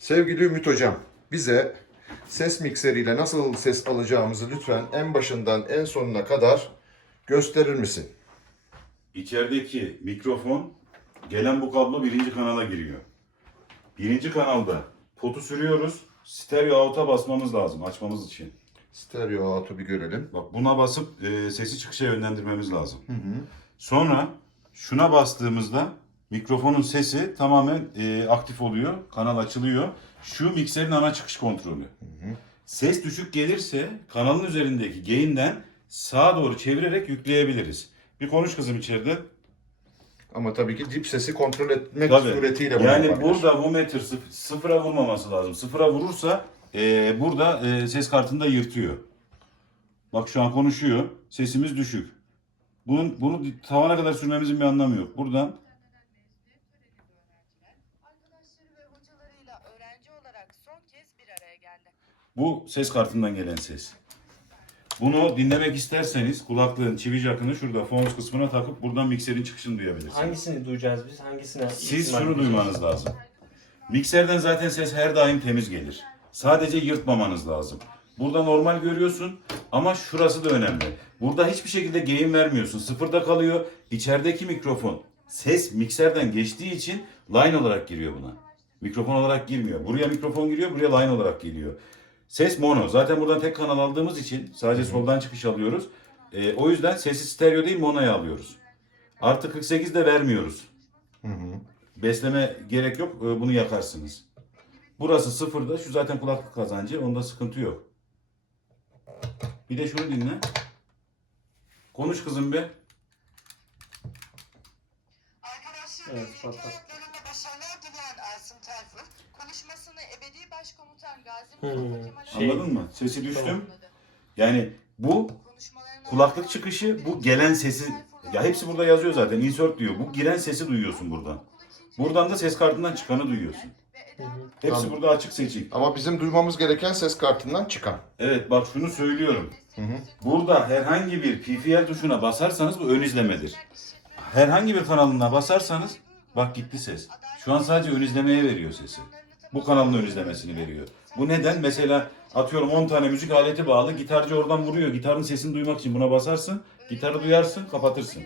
Sevgili Ümit Hocam, bize ses mikseriyle nasıl ses alacağımızı lütfen en başından en sonuna kadar gösterir misin? İçerideki mikrofon gelen bu kablo birinci kanala giriyor. Birinci kanalda potu sürüyoruz. Stereo out'a basmamız lazım açmamız için. Stereo out'u bir görelim. Bak buna basıp e, sesi çıkışa yönlendirmemiz lazım. Sonra şuna bastığımızda mikrofonun sesi tamamen e, aktif oluyor. Kanal açılıyor. Şu mikserin ana çıkış kontrolü. Ses düşük gelirse kanalın üzerindeki gain'den sağa doğru çevirerek yükleyebiliriz. Bir konuş kızım içeride. Ama tabii ki dip sesi kontrol etmek Tabii. suretiyle bunu Yani yapabilir. burada bu metre sıf- sıfıra vurmaması lazım. Sıfıra vurursa e, burada e, ses kartında yırtıyor. Bak şu an konuşuyor. Sesimiz düşük. Bunun, bunu tavana kadar sürmemizin bir anlamı yok. Buradan bu ses kartından gelen ses. Bunu dinlemek isterseniz kulaklığın çivi jackını şurada phones kısmına takıp buradan mikserin çıkışını duyabilirsiniz. Hangisini duyacağız biz? Hangisine? Siz şunu duymanız lazım. Mikserden zaten ses her daim temiz gelir. Sadece yırtmamanız lazım. Burada normal görüyorsun ama şurası da önemli. Burada hiçbir şekilde gain vermiyorsun. Sıfırda kalıyor. İçerideki mikrofon ses mikserden geçtiği için line olarak giriyor buna. Mikrofon olarak girmiyor. Buraya mikrofon giriyor, buraya line olarak geliyor. Ses mono. Zaten buradan tek kanal aldığımız için sadece soldan çıkış alıyoruz. Ee, o yüzden sesi stereo değil monoya alıyoruz. Artı 48 de vermiyoruz. Besleme gerek yok. e, Bunu yakarsınız. Burası sıfırda. Şu zaten kulaklık kazancı. Onda sıkıntı yok. Bir de şunu dinle. Konuş kızım be. Arkadaşlarıyla Evet, patlat. başarılar Ersin Tayfur, konuşmasını ebedi başkomutan Gazi Mustafa Kemal'e şey- Anladın mı? Sesi düştüm. Yani bu kulaklık çıkışı bu gelen sesi ya hepsi burada yazıyor zaten. Insert diyor. Bu giren sesi duyuyorsun buradan. Buradan da ses kartından çıkanı duyuyorsun. Hepsi Tamam. burada açık seçik. Ama bizim duymamız gereken ses kartından çıkan. Evet bak şunu söylüyorum. Burada herhangi bir PPL tuşuna basarsanız bu ön izlemedir. Herhangi bir kanalına basarsanız bak gitti ses. Şu an sadece ön izlemeye veriyor sesi. Bu kanalın ön izlemesini veriyor. Bu neden? Mesela atıyorum 10 tane müzik aleti bağlı. Gitarcı oradan vuruyor. Gitarın sesini duymak için buna basarsın. Gitarı duyarsın, kapatırsın.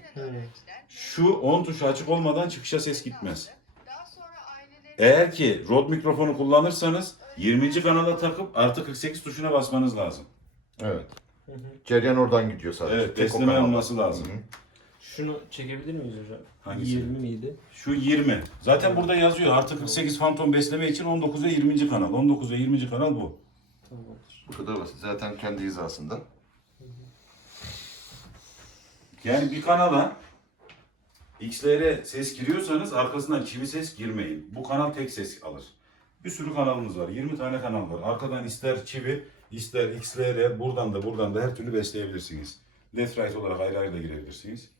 Şu 10 tuşu açık olmadan çıkışa ses gitmez. Daha sonra aileleri Eğer ki Rode mikrofonu kullanırsanız 20. kanala takıp artı 48 tuşuna basmanız lazım. Evet. Cereyan oradan gidiyor sadece. Evet, Tek o besleme olması lazım. Hı hı. Şunu çekebilir miyiz hocam? Hangisi? 20 miydi? Şu 20. Zaten burada yazıyor. Artı 48 fantom besleme için 19 ve 20. kanal. 19 ve 20. kanal bu. Tamamdır. Bu kadar basit. Zaten kendi hizasında. Yani bir kanala XLR ses giriyorsanız arkasından çivi ses girmeyin. Bu kanal tek ses alır. Bir sürü kanalımız var. 20 tane kanal var. Arkadan ister çivi, ister XLR, buradan da buradan da her türlü besleyebilirsiniz. Left right olarak ayrı ayrı da girebilirsiniz.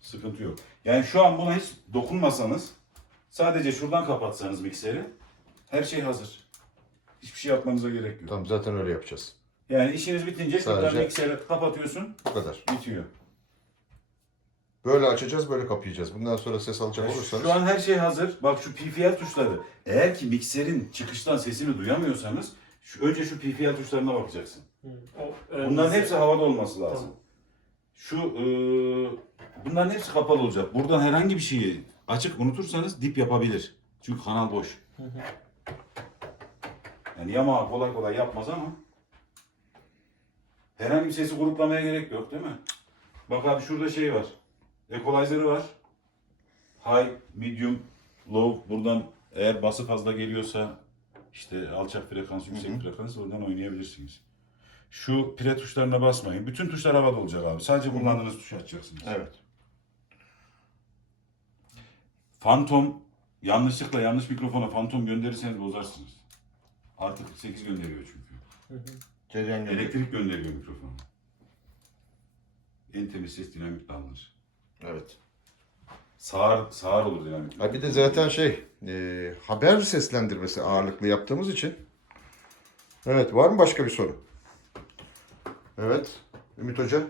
Sıkıntı yok. Yani şu an buna hiç dokunmasanız, sadece şuradan kapatsanız mikseri, her şey hazır. Hiçbir şey yapmanıza gerek yok. Tamam zaten öyle yapacağız. Yani işiniz bitince şuradan Sadece- mikseri kapatıyorsun, Bu kadar. bitiyor. Böyle açacağız, böyle kapayacağız. Bundan sonra ses alacak olursanız. Şu an her şey hazır. Bak şu PPL tuşları. Eğer ki mikserin çıkıştan sesini duyamıyorsanız şu, önce şu PPL tuşlarına bakacaksın. Hı. O Bunların hepsi havada olması lazım. Tamam. Şu eee, bunların hepsi kapalı olacak. Buradan herhangi bir şeyi açık unutursanız dip yapabilir. Çünkü kanal boş. Hı hı. Yani Yamaha kolay kolay yapmaz ama herhangi bir sesi gruplamaya gerek yok değil mi? Bak abi şurada şey var. Equalizer'ı var. High, medium, low. Buradan eğer bası fazla geliyorsa işte alçak frekans, yüksek frekans oradan oynayabilirsiniz. Şu pire tuşlarına basmayın. Bütün tuşlar havada olacak abi. Sadece kullandığınız tuşu açacaksınız. Evet. Phantom yanlışlıkla yanlış mikrofona Phantom gönderirseniz bozarsınız. Artı 48 gönderiyor çünkü. Hı hı. Cereyan geliyor. Elektrik gönderiyor mikrofona. En temiz ses dinamikle alınır. Evet. Sağır, sağır olur dinamik. Ha bir de zaten şey, e, haber seslendirmesi ağırlıklı yaptığımız için. Evet, var mı başka bir soru? Evet, Ümit Hoca.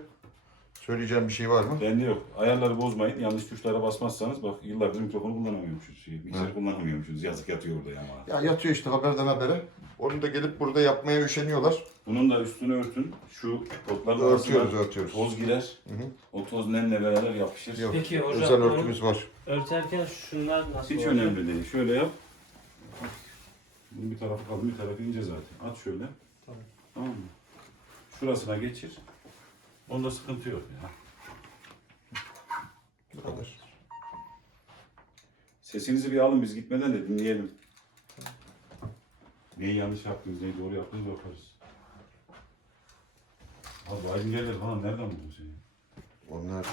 Söyleyeceğim bir şey var mı? Bende yok. Ayarları bozmayın. Yanlış tuşlara basmazsanız bak yıllardır mikrofonu kullanamıyormuşuz. Şey, mikseri Evet. kullanamıyormuşuz. Yazık yatıyor orada ya. Ya yatıyor işte haberden habere. Onu da gelip burada yapmaya üşeniyorlar. Bunun da üstünü örtün. Şu potların Örtüyoruz, örtüyoruz. toz girer. Hı hı. O toz nemle beraber yapışır. Yok. Peki hocam Özel örtümüz var. örterken şunlar nasıl Hiç olacak? önemli değil. Şöyle yap. Bunun bir tarafı kalın bir tarafı ince zaten. At şöyle. Tamam. Tamam mı? Şurasına geçir. Onda sıkıntı yok ya. Bu kadar. Sesinizi bir alın biz gitmeden de dinleyelim. Neyi yanlış yaptınız, neyi doğru yaptınız bakarız. Abi aydın gelir falan nereden buldun seni? Onlar